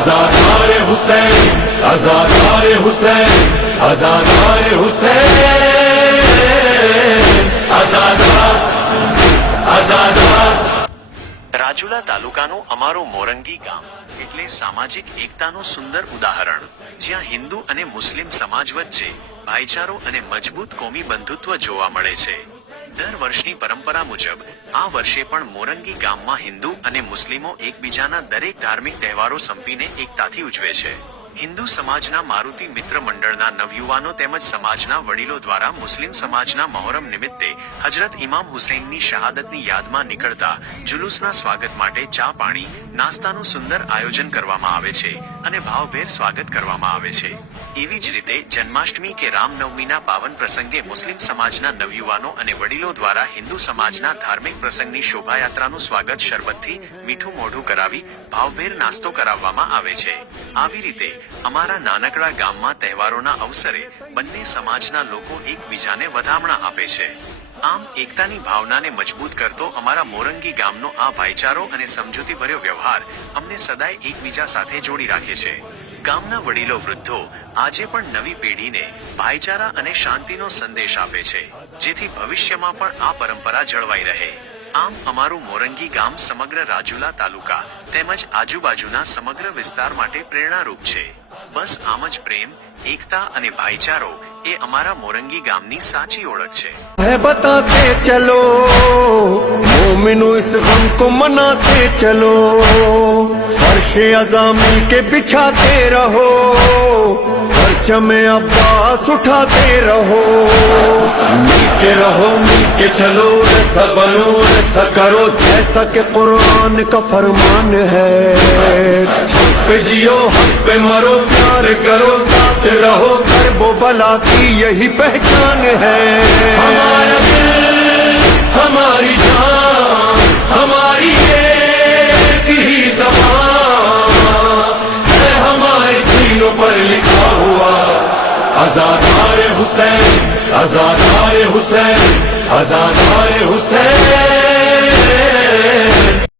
azadar Hüseyin azadar Hüseyin azadar Hüseyin Rajula તાલુકાનું અમારું મોરંગી ગામ એટલે સામાજિક એકતાનું સુંદર ઉદાહરણ. જ્યાં હિન્દુ અને મુસ્લિમ સમાજ વચ્ચે ભાઈચારો અને મજબૂત કોમી બંધુત્વ જોવા મળે છે. દર વર્ષની પરંપરા મુજબ, આ વર્ષે પણ મોરંગી ગામમાં હિન્દુ અને મુસ્લિમો એકબીજાના દરેક ધાર્મિક તહેવારો સંપીને એકતાથી ઉજવે છે. હિન્દુ સમાજના મારુતિ મિત્ર મંડળના નવયુવાનો તેમજ સમાજના વડીલો દ્વારા મુસ્લિમ સમાજના મહોરમ નિમિત્તે હજરત ઇમામ હુસૈનની શહાદતની યાદમાં નીકળતા જુલુસના સ્વાગત માટે ચા પાણી, નાસ્તાનું સુંદર આયોજન કરવામાં આવે છે અને ભાવભેર સ્વાગત કરવામાં આવે છે. એવી જ રીતે જન્માષ્ટમી કે રામનવમીના પાવન પ્રસંગે મુસ્લિમ સમાજના નવયુવાનો અને વડીલો દ્વારા હિન્દુ સમાજના ધાર્મિક પ્રસંગની શોભાયાત્રાનું સ્વાગત શરબતથી મીઠું મોઢું કરાવી ભાવભેર નાસ્તો કરાવવામાં આવે છે. આવી રીતે અમારા નાનકડા ગામમાં તહેવારોના અવસરે બંને સમાજના લોકો એકબીજાને વધામણા આપે છે. આમ એકતાની ભાવનાને મજબૂત કરતો અમારા મોરંગી ગામનો આ ભાઈચારો અને સમજૂતીભર્યો વ્યવહાર અમને સદાય એકબીજા સાથે જોડી રાખે છે. ગામના વડીલો વૃદ્ધો આજે પણ નવી પેઢીને ભાઈચારા અને શાંતિનો સંદેશ આપે છે, જેથી ભવિષ્યમાં પણ આ પરંપરા જળવાઈ રહે. આમ અમારું મોરંગી ગામ સમગ્ર રાજુલા તાલુકા તેમજ આજુબાજુના સમગ્ર વિસ્તાર માટે પ્રેરણારૂપ છે. બસ આમ જ પ્રેમ, એકતા અને ભાઈચારો એ અમારા મોરંગી ગામની સાચી ઓળખ છે. બતાતે ચલો, મોમિનો ઇસ ગમ કો મનાતે ચલો. ફર્શ અઝા મિલકે બિછાતે રહો परचम अब्बास उठाते रहो। मिलके रहो, मिलके चलो, ऐसा बनो, ऐसा करो, जैसा के कुरान का फरमान है। पे जियो, हक पे मरो, प्यार करो, साथ रहो वो बला की यही पहचान है। हमारा दिल અઝાદાર હુસૈન અઝાદાર હુસૈન અઝાદાર હુસૈન